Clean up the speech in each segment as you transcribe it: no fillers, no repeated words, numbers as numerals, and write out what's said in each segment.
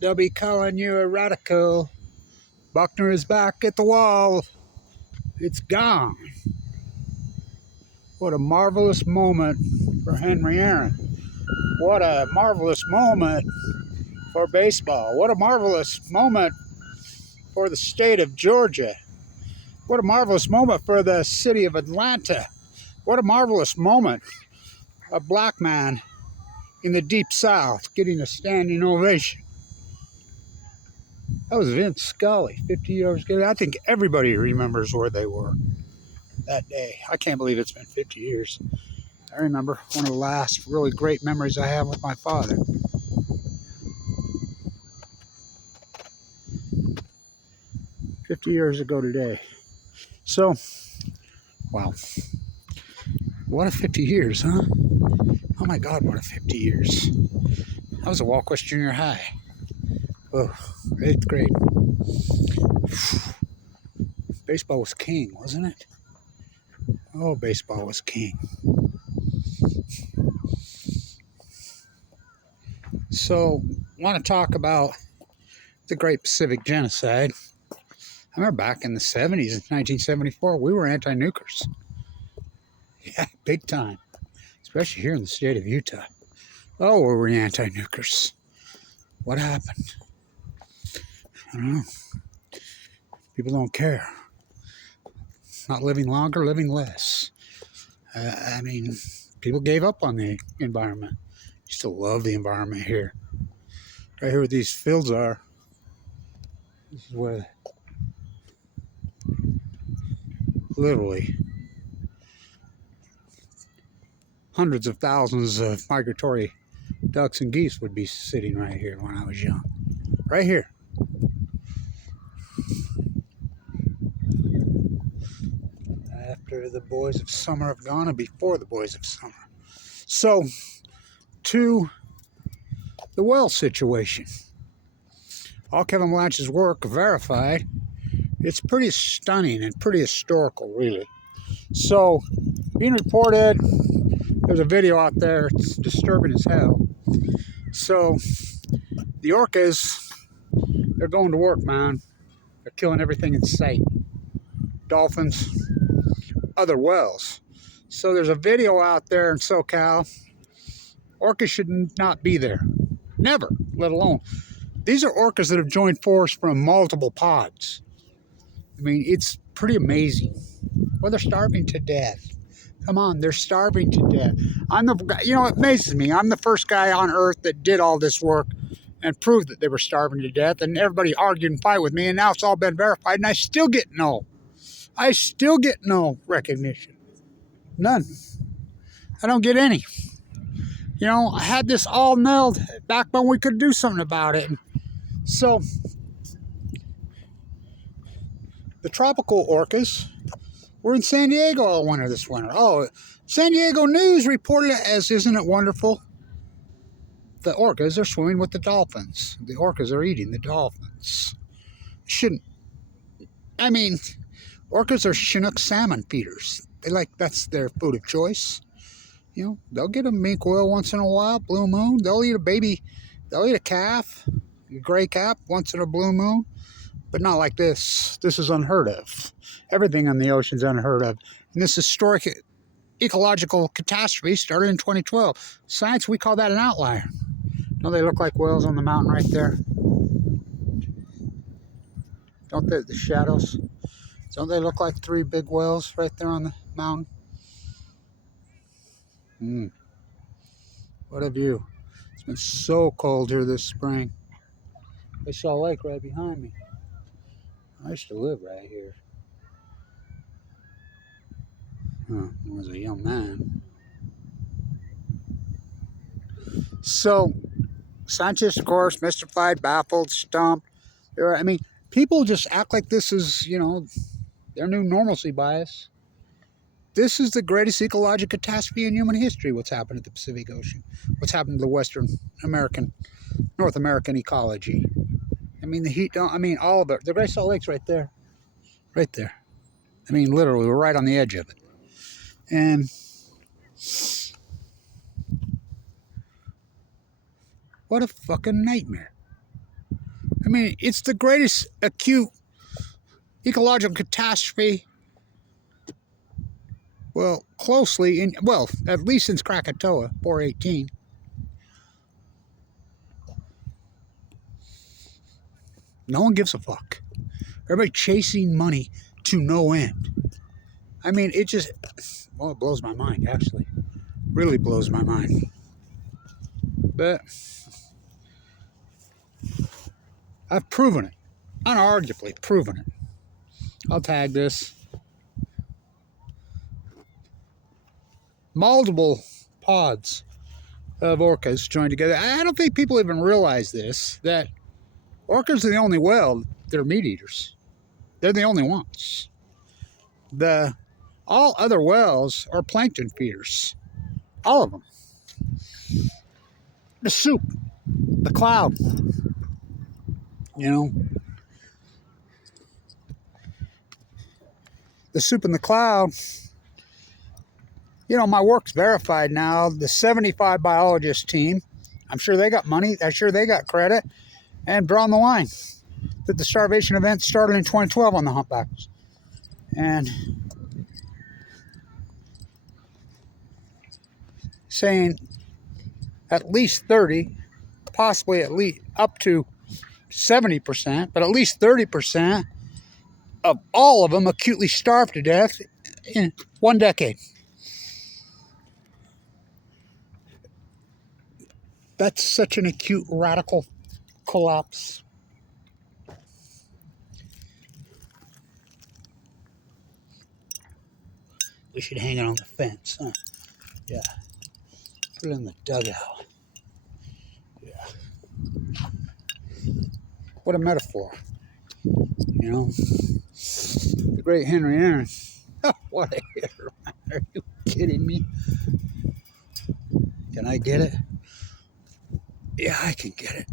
They'll be calling you a radical. Buckner is back at the wall. It's gone. What a marvelous moment for Henry Aaron. What a marvelous moment for baseball. What a marvelous moment for the state of Georgia. What a marvelous moment for the city of Atlanta. What a marvelous moment. A black man in the Deep South getting a standing ovation. That was Vince Scully, 50 years ago. I think everybody remembers where they were that day. I can't believe it's been 50 years. I remember one of the last really great memories I have with my father. "50 years ago today." So, wow. What a 50 years, huh? Oh my God, what a 50 years. I was at Walquist Junior High. Oh, 8th grade. Baseball was king, wasn't it? Oh, baseball was king. So, I want to talk about the Great Pacific Genocide. I remember back in the 70s, in 1974, we were anti-nukers. Yeah, big time. Especially here in the state of Utah. Oh, we were anti-nukers. What happened? I don't know. People don't care. Not living longer, living less. I mean, people gave up on the environment. You still love the environment here. Right here where these fields are. This is where literally hundreds of thousands of migratory ducks and geese would be sitting right here when I was young. Right here. After the boys of summer have gone and before the boys of summer. So, to the well situation. All Kevin Blanch's work verified. It's pretty stunning and pretty historical, really. So, being reported, there's a video out there, it's disturbing as hell. So, the Orcas, they're going to work, man. They're killing everything in sight. Dolphins, other whales. So there's a video out there in SoCal. Orcas should not be there. Never, let alone. These are orcas that have joined force from multiple pods. I mean, it's pretty amazing. Well, they're starving to death. Come on, they're starving to death. It amazes me. I'm the first guy on Earth that did all this work and proved that they were starving to death, and everybody argued and fight with me, and now it's all been verified, and I still get no recognition. None. I don't get any. I had this all nailed back when we could do something about it. So, the tropical orcas were in San Diego all winter this winter. Oh, San Diego News reported it as, isn't it wonderful? The orcas are swimming with the dolphins. The orcas are eating the dolphins. Orcas are Chinook salmon feeders. That's their food of choice. They'll get a mink whale once in a while, blue moon. They'll eat a baby. They'll eat a calf, a gray cap, once in a blue moon. But not like this. This is unheard of. Everything on the ocean's unheard of. And this historic ecological catastrophe started in 2012. Science, we call that an outlier. Don't they look like whales on the mountain right there? Don't they, the shadows? Don't they look like 3 big whales right there on the mountain? What a view. It's been so cold here this spring. I saw a lake right behind me. I used to live right here. I was a young man. So, scientists, of course, mystified, baffled, stumped. People just act like this is, their new normalcy bias. This is the greatest ecological catastrophe in human history, what's happened at the Pacific Ocean. What's happened to the North American ecology. The heat, all of it. The Great Salt Lake's right there. Right there. Literally, we're right on the edge of it. And what a fucking nightmare. I mean, it's the greatest acute ecological catastrophe, well, closely, well, at least since Krakatoa, 418. No one gives a fuck. Everybody chasing money to no end. I mean, it just, well, it blows my mind, actually. Really blows my mind. But I've proven it. Unarguably proven it. I'll tag this. Multiple pods of orcas joined together. I don't think people even realize this, that orcas are the only whale that are meat eaters. They're the only ones. All other whales are plankton feeders. All of them. The soup, the cloud, you know. The soup and the cloud, you know, my work's verified now. The 75 biologist team, I'm sure they got money. I'm sure they got credit. And drawn the line that the starvation event started in 2012 on the humpbacks. And saying at least 30, possibly at least up to 70%, but at least 30% of all of them acutely starved to death in 1 decade. That's such an acute radical collapse. We should hang it on the fence, huh? Yeah. Put it in the dugout. Yeah. What a metaphor. You know? The great Henry Aaron. What a hitter. Are you kidding me? Can I get it? Yeah, I can get it.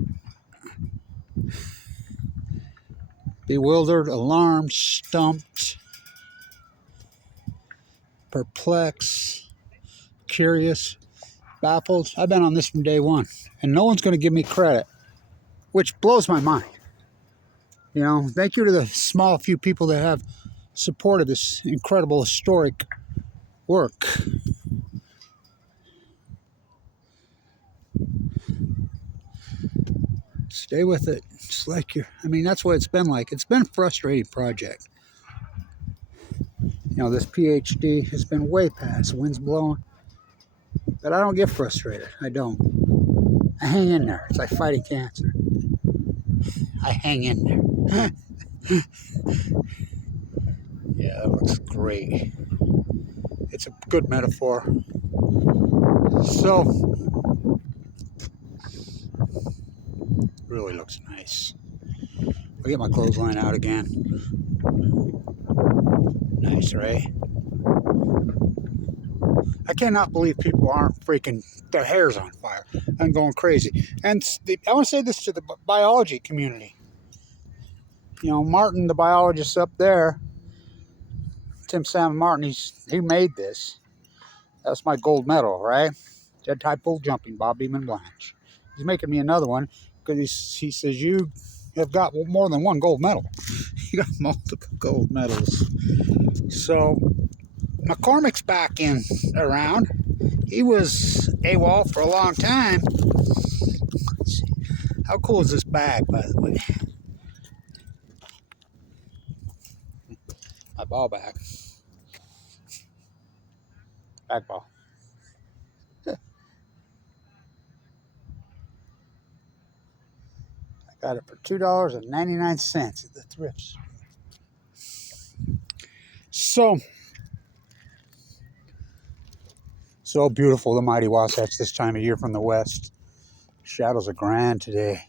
Bewildered, alarmed, stumped, perplexed, curious, baffled. I've been on this from day one, and no one's going to give me credit, which blows my mind. You know, thank you to the small few people that have supported this incredible historic work. Stay with it. It's like I mean, that's what it's been like. It's been a frustrating project. You know, this PhD has been way past. Wind's blowing. But I don't get frustrated. I don't. I hang in there. It's like fighting cancer. I hang in there. Yeah, that looks great. It's a good metaphor. So, really looks nice. I'll get my clothesline out again. Nice, right? I cannot believe people aren't freaking, their hair's on fire and going crazy. And I want to say this to the biology community. You know, Martin, the biologist up there, Tim Salmon Martin, he made this. That's my gold medal, right? Dead type bull jumping, Bob Beeman Blanche. He's making me another one because he says you have got more than one gold medal. You got multiple gold medals. So McCormick's back in around. He was AWOL for a long time. Let's see. How cool is this bag, by the way? My ball bag. Bag ball. I got it for $2.99 at the thrift store. So beautiful, the mighty Wasatch this time of year from the west. Shadows are grand today.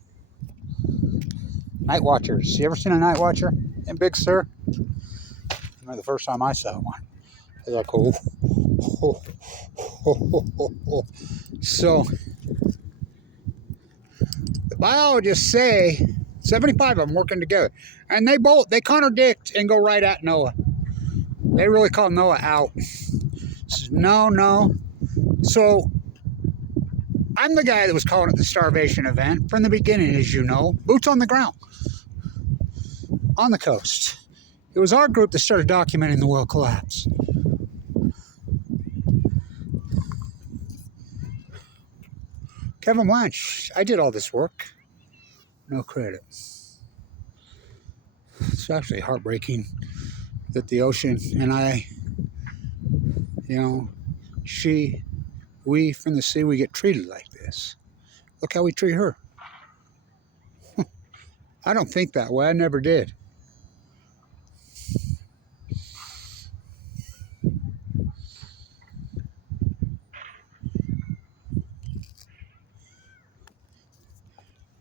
Night watchers. You ever seen a night watcher in Big Sur? I remember the first time I saw one. Is that cool? So, the biologists say 75 of them working together, and they contradict and go right at Noah. They really call Noah out. Says, no. So I'm the guy that was calling it the starvation event from the beginning, as you know. Boots on the ground, on the coast. It was our group that started documenting the well collapse. Kevin Blanch, I did all this work. No credit. It's actually heartbreaking that the ocean and I, you know, we from the sea, we get treated like this. Look how we treat her. I don't think that way. I never did.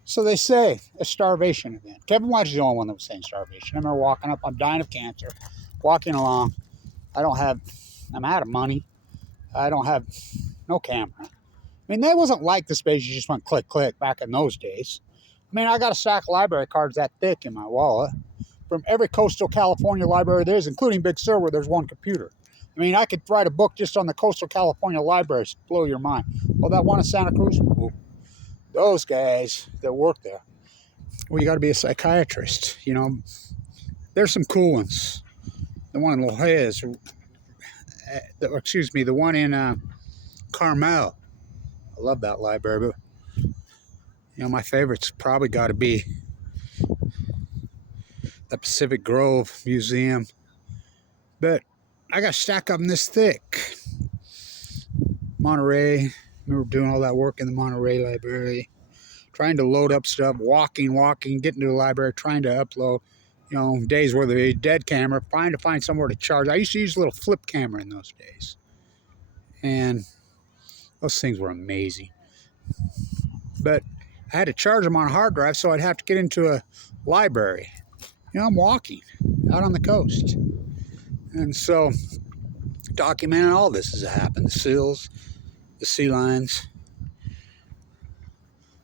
So they say a starvation event. Kevin White is the only one that was saying starvation. I remember walking up, I'm dying of cancer, walking along. I'm out of money. I don't have no camera. I mean, that wasn't like the space you just went click, click back in those days. I mean, I got a stack of library cards that thick in my wallet from every coastal California library there is, including Big Sur, where there's one computer. I mean, I could write a book just on the coastal California libraries, blow your mind. Oh, that one in Santa Cruz? Ooh. Those guys that work there. Well, you got to be a psychiatrist, you know. There's some cool ones. The one in La Jolla, the one in Carmel. I love that library, but you know, my favorite's probably got to be the Pacific Grove Museum. But I got stacked up in this thick. Monterey. Remember doing all that work in the Monterey library, trying to load up stuff, walking, getting to the library, trying to upload, you know, days where the dead camera, trying to find somewhere to charge. I used to use a little flip camera in those days. And those things were amazing. But I had to charge them on a hard drive, so I'd have to get into a library. You know, I'm walking out on the coast. And so documenting all this as it happened. The seals, the sea lions.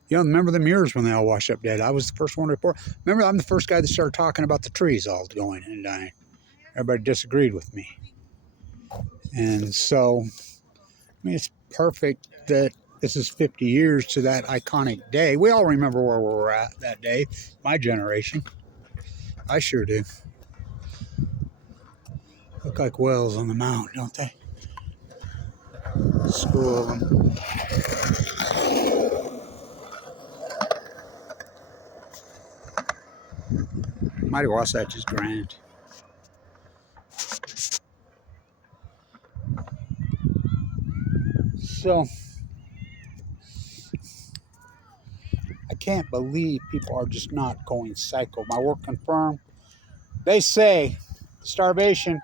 You know, remember the mirrors when they all washed up dead? I was the first one to report. Remember, I'm the first guy that started talking about the trees all going and dying. Everybody disagreed with me. And so, I mean, it's perfect that this is 50 years to that iconic day. We all remember where we were at that day, my generation. I sure do. Look like whales on the mountain, don't they? School of them. Mighty Wasatch is grand. So, I can't believe people are just not going psycho. My work confirmed. They say starvation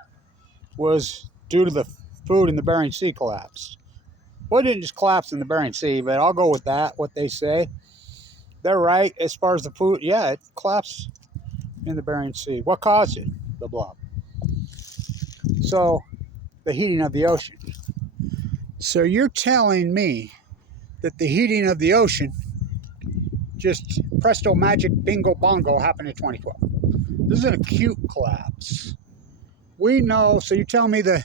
was due to the food in the Bering Sea collapse. Well, it didn't just collapse in the Bering Sea, but I'll go with that, what they say. They're right as far as the food. Yeah, it collapsed in the Bering Sea. What caused it? The blob. So, the heating of the ocean. So you're telling me that the heating of the ocean just presto magic bingo bongo happened in 2012. This is an acute collapse. We know, so you tell me the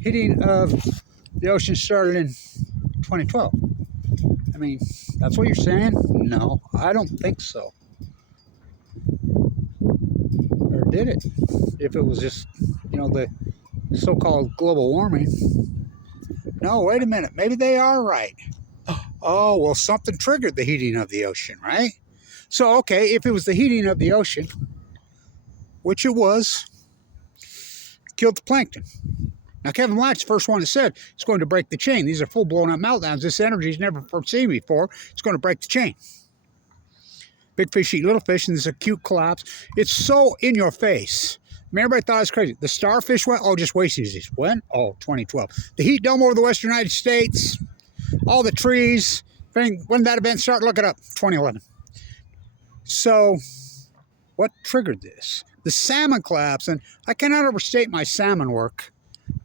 heating of the ocean started in 2012. I mean, that's what you're saying? No, I don't think so. Or did it? If it was just, you know, the so-called global warming. No, wait a minute. Maybe they are right. Oh, well, something triggered the heating of the ocean, right? So, okay, if it was the heating of the ocean, which it was, killed the plankton. Now, Kevin Black's the first one that said it's going to break the chain. These are full blown up meltdowns. This energy is never foreseen before. It's going to break the chain. Big fish eat little fish in this acute collapse. It's so in your face. I mean, everybody thought it was crazy. The starfish went, oh, just wait season. When? Oh, 2012. The heat dome over the western United States, all the trees. When did that event start? Look it up. 2011. So, what triggered this? The salmon collapse, and I cannot overstate my salmon work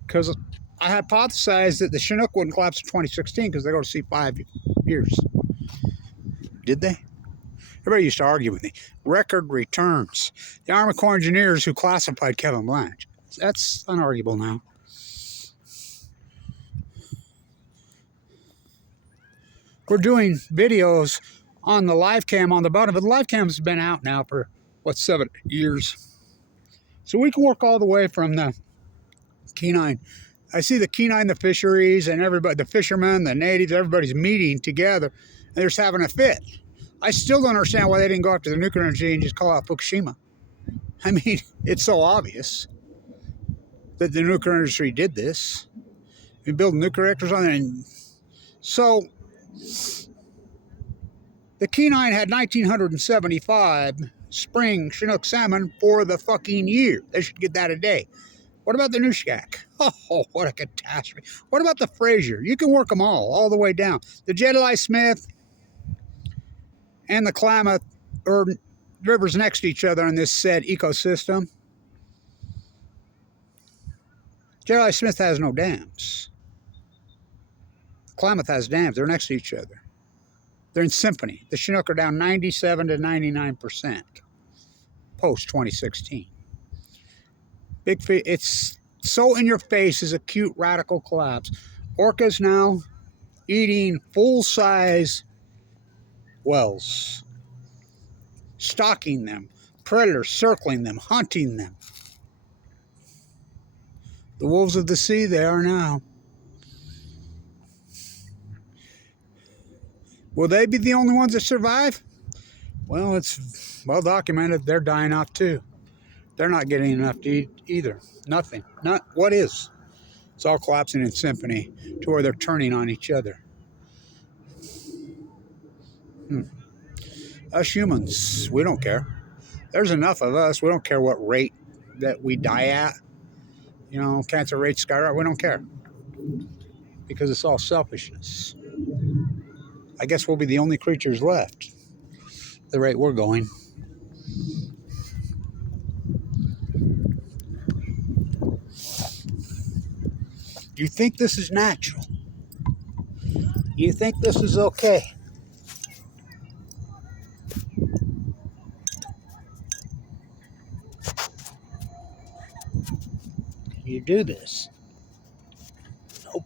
because I hypothesized that the Chinook wouldn't collapse in 2016 because they go to sea 5 years. Did they? Everybody used to argue with me. Record returns. The Army Corps engineers who classified Kevin Blanch. That's unarguable now. we're doing videos on the live cam on the bottom, but the live cam's been out now for, what, 7 years. So we can work all the way from the Kenai. I see the Kenai, the fisheries, and everybody, the fishermen, the natives, everybody's meeting together, and they're just having a fit. I still don't understand why they didn't go after the nuclear energy and just call out Fukushima. I mean, it's so obvious that the nuclear industry did this. We build nuclear reactors on it. And so the Kenai had 1,975 spring Chinook salmon for the fucking year. They should get that a day. What about the Nushak? Oh, what a catastrophe. What about the Fraser? You can work them all the way down. The Jedediah Smith and the Klamath are rivers next to each other in this said ecosystem. Jedediah Smith has no dams. Klamath has dams. They're next to each other. They're in symphony. The Chinook are down 97 to 99% post 2016. Big fish. It's so in your face is acute radical collapse. Orcas now eating full-size whales, stalking them, predators circling them, hunting them. The wolves of the sea, they are now. Will they be the only ones that survive? Well, it's well documented they're dying off too. They're not getting enough to eat either. Nothing. Not what is. It's all collapsing in symphony to where they're turning on each other. Us humans, we don't care. There's enough of us. We don't care what rate that we die at. You know, cancer rates skyrocket. We don't care. Because it's all selfishness. I guess we'll be the only creatures left. The rate we're going. Do you think this is natural? You think this is okay? You do this? Nope.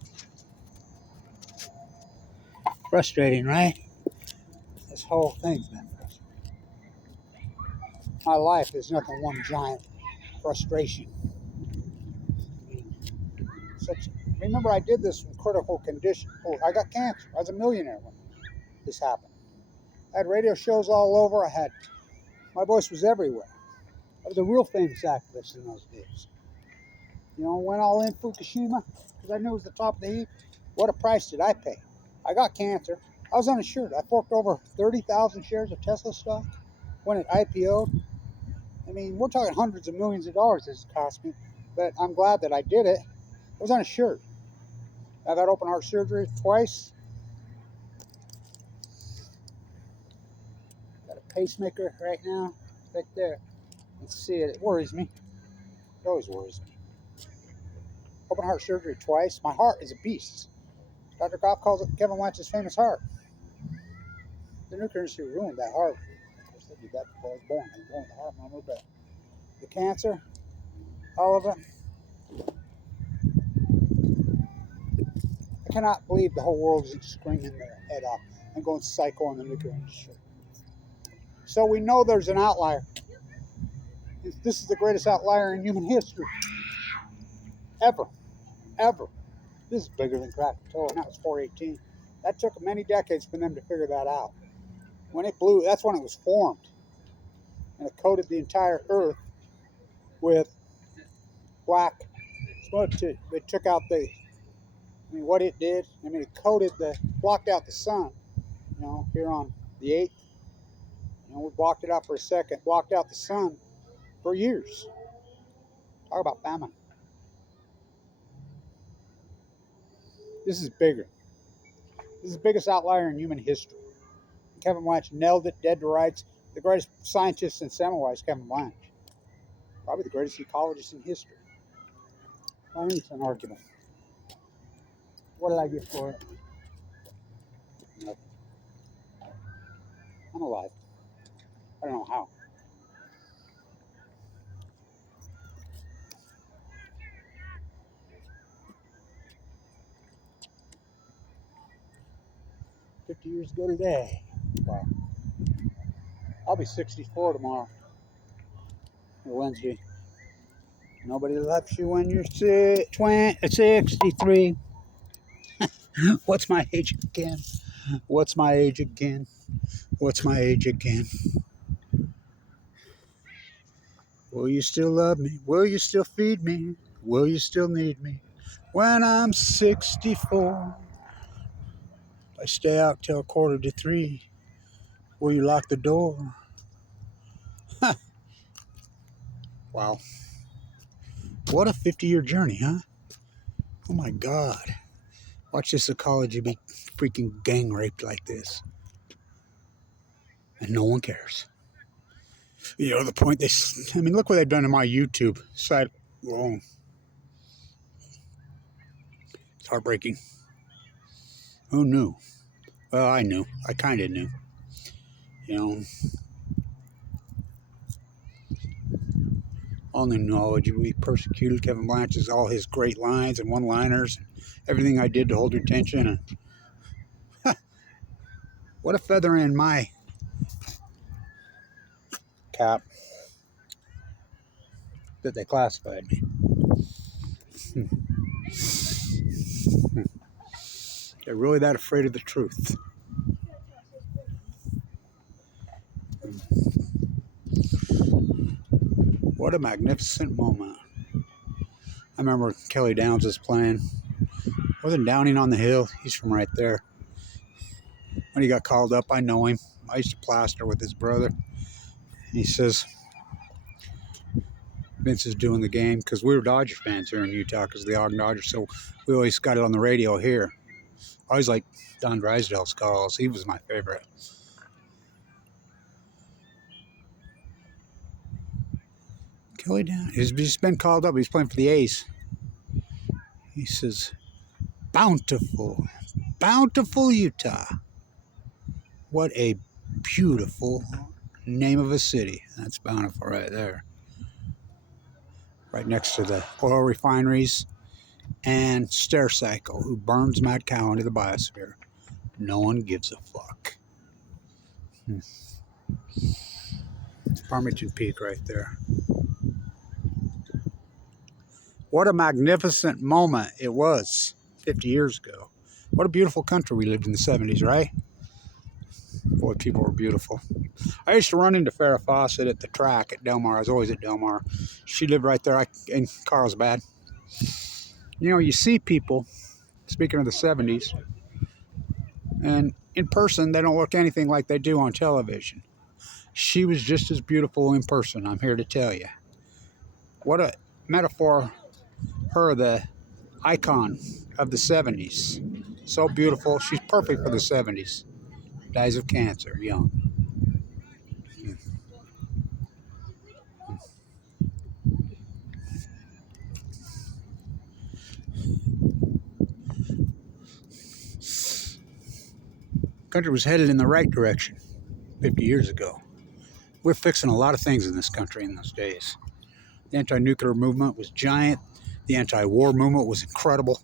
Frustrating, right? This whole thing's been frustrating. My life is nothing one giant frustration. Remember, I did this in critical condition. Oh, I got cancer. I was a millionaire when this happened. I had radio shows all over. My voice was everywhere. I was a real famous activist in those days. You know, went all in Fukushima because I knew it was the top of the heap. What a price did I pay? I got cancer. I was uninsured. I forked over 30,000 shares of Tesla stock when it IPO'd. I mean, we're talking hundreds of millions of dollars this cost me, but I'm glad that I did it. I was uninsured. I've had open heart surgery twice. Got a pacemaker right now, right there. Let's see it. It worries me. It always worries me. Open heart surgery twice. My heart is a beast. Dr. Goff calls it Kevin Lanch's famous heart. The nuclear industry ruined that heart. Of course, they did that before I was born. They ruined the heart murmur, but the cancer, all of it. I cannot believe the whole world is screaming their head off and going psycho in the nuclear industry. So we know there's an outlier. This is the greatest outlier in human history. Ever. Ever. This is bigger than Krakatoa, and that was 418. That took many decades for them to figure that out. When it blew, that's when it was formed. And it coated the entire Earth with black smoke. They took out what it did, it blocked out the sun, here on the 8th. We blocked it out for a second, blocked out the sun for years. Talk about famine. This is bigger. This is the biggest outlier in human history. Kevin Blanch nailed it, dead to rights. The greatest scientist in Semmelweis, Kevin Blanch. Probably the greatest ecologist in history. I mean, it's an argument. What did I get for it? Nothing. I'm alive. I don't know how. 50 years ago today. Wow. I'll be 64 tomorrow, or Wednesday. Nobody loves you when you're 63. What's my age again? What's my age again? What's my age again? Will you still love me? Will you still feed me? Will you still need me? When I'm 64, I stay out till 2:45. Will you lock the door? Wow. What a 50-year journey, huh? Oh my God. Watch this ecology be freaking gang raped like this. And no one cares. You know, the point look what they've done to my YouTube site. Whoa. It's heartbreaking. Who knew? Well, I knew. I kind of knew. You know, all new knowledge. We persecuted Kevin Blanch's, all his great lines and one-liners, everything I did to hold your attention. And what a feather in my cap that they classified me. They're really that afraid of the truth. What a magnificent moment. I remember Kelly Downs was playing. Wasn't Downing on the Hill? He's from right there. When he got called up, I know him. I used to plaster with his brother. He says, Vince is doing the game, because we were Dodger fans here in Utah because of the Ogden Dodgers, so we always got it on the radio here. I always liked Don Drysdale's calls. He was my favorite. Kelly Downs, he's just been called up. He's playing for the A's. He says, bountiful, bountiful Utah. What a beautiful name of a city. That's Bountiful right there. Right next to the oil refineries and Stericycle, who burns mad cow into the biosphere. No one gives a fuck. Farmington Peak right there. What a magnificent moment it was 50 years ago. What a beautiful country we lived in the 70s, right? Boy, people were beautiful. I used to run into Farrah Fawcett at the track at Del Mar. I was always at Del Mar. She lived right there in Carlsbad. You know, you see people, speaking of the 70s, and in person, they don't look anything like they do on television. She was just as beautiful in person, I'm here to tell you. What a metaphor. Her, the icon of the 70s. So beautiful. She's perfect for the 70s. Dies of cancer, young. Country was headed in the right direction 50 years ago. We're fixing a lot of things in this country in those days. The anti-nuclear movement was giant. The anti-war movement was incredible.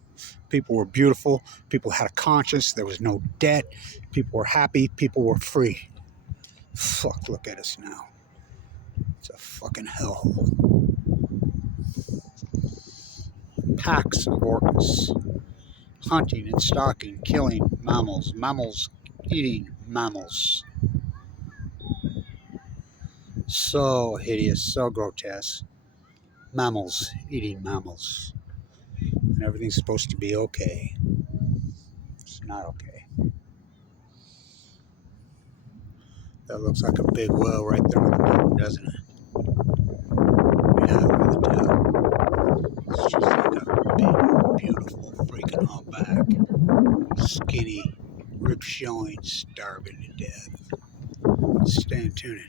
People were beautiful. People had a conscience. There was no debt. People were happy. People were free. Fuck, look at us now. It's a fucking hellhole. Packs of orcas. Hunting and stalking, killing mammals. Mammals eating mammals. So hideous, so grotesque. Mammals eating mammals. And everything's supposed to be okay. It's not okay. That looks like a big well right there on the moon, doesn't it? Yeah, really do. It's just like a big, beautiful freaking humpback. Skinny, ribs showing, starving to death. Stay tuned.